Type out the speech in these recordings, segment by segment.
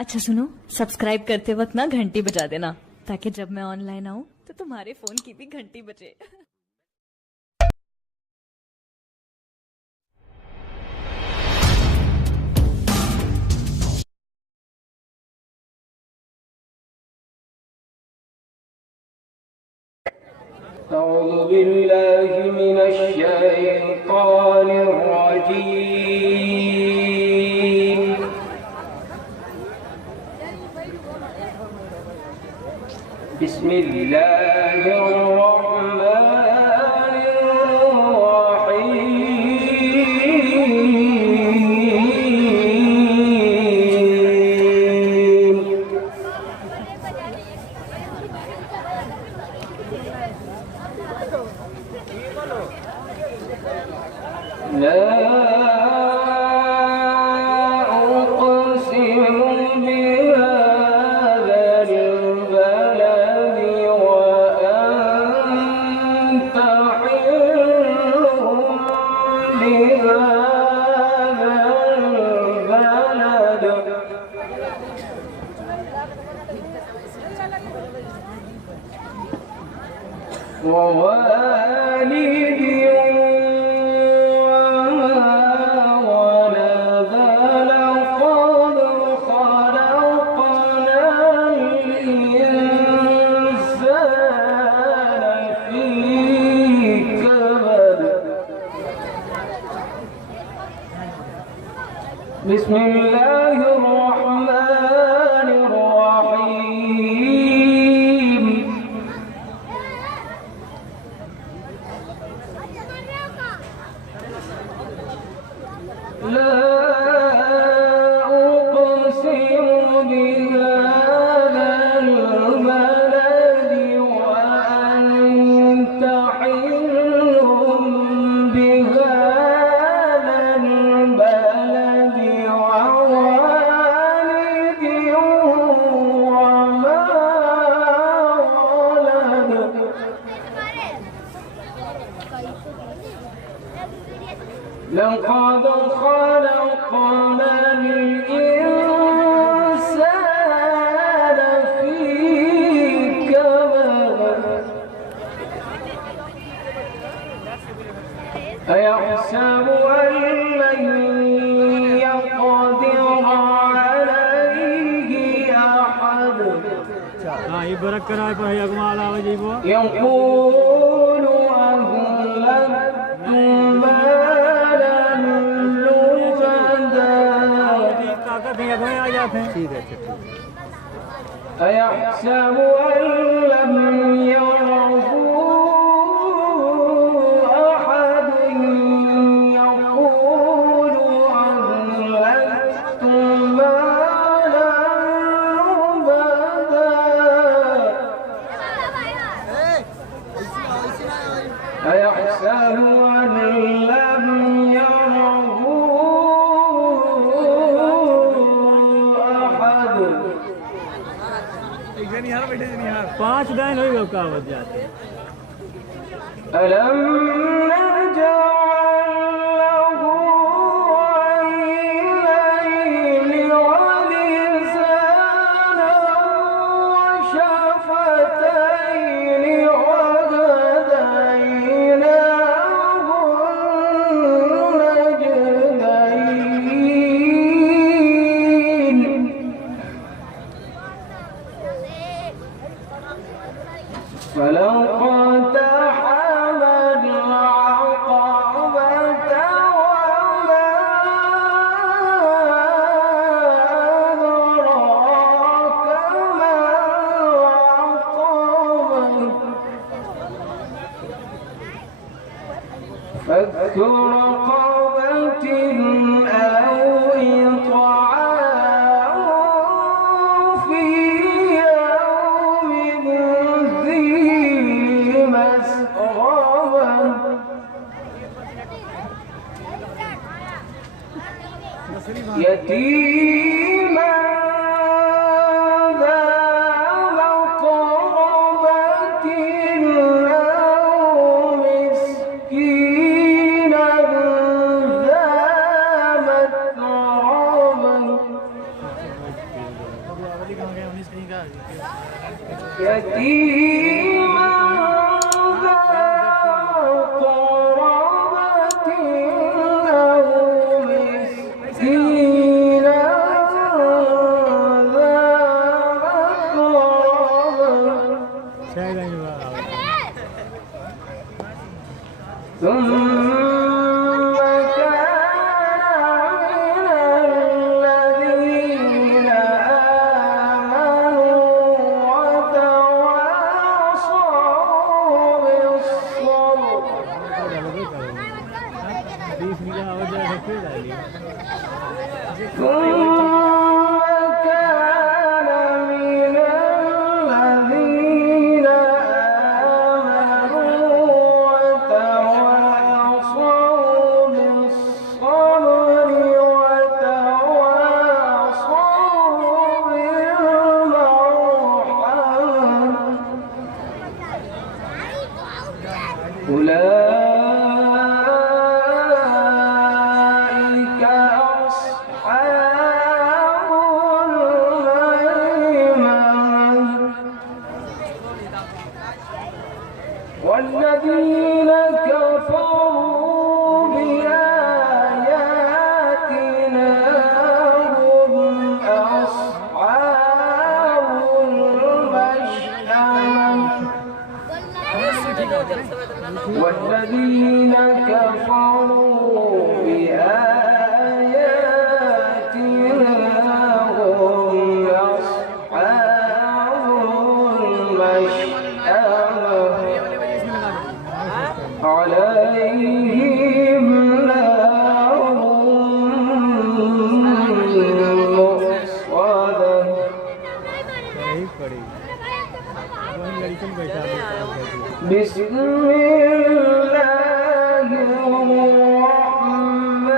अच्छा सुनो, सब्सक्राइब करते वक्त ना घंटी बजा देना ताकि जब मैं ऑनलाइन आऊँ तो तुम्हारे फोन की भी घंटी बजे। أعوذ بالله من الشيطان الرجيم. بسم الله الرحمن الرحيم. لا أقسم بهذا البلد وأنت حل بهذا البلد ووالد بسم الله الرحمن الرحيم. لا أقسم بهذا البلد وأنت حل بهذا البلد ووالد وما ولد. لقد خلقنا الإنسان في كبد. أيحسب أن لن يقدر عليه أحد. يقول أهلكت مالا لبدا. أيحسب أن لم يره أحد. يقول أهلكت مالا لبدا. أيحسب أن لم يره أحد. 5 दिन हो गए कहावत जाते. ألم نجعل له عينين ولسانا وشفتين وهديناه النجدين. فلقد حمل العقبة وما أدراك ما العقبة. فك رقبة أو إطعام في يوم ذي مسغبة. يتيما ذا مقربة أو مسكينا ذا متربة. يتيما ذا قربة أو مسكينا ذا مقربة ثم كان من الذين آمنوا وتواصوا بالصبر ثم كان من الذين آمنوا وتواصوا بالصبر وتواصوا بالمرحمة أولئك أصحاب الميمنة والذين كفروا بآياتنا هم أصحاب المشأمة والذين كفروا بآياتنا هم أصحاب المشأمة عليهم نار مؤصدة بسم الله الرحمن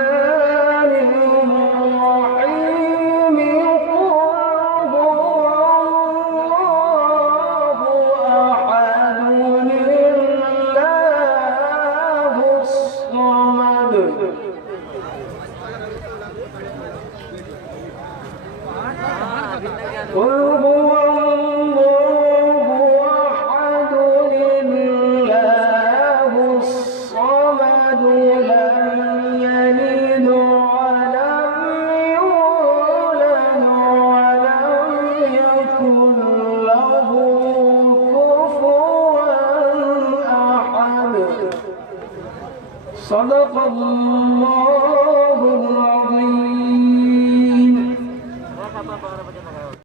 الرحيم قل هو الله أحد الله الصمد قل هو الله أحد الله الصمد لم يلد ولم يولد ولم يكن له كفوا أحد صدق الله العظيم.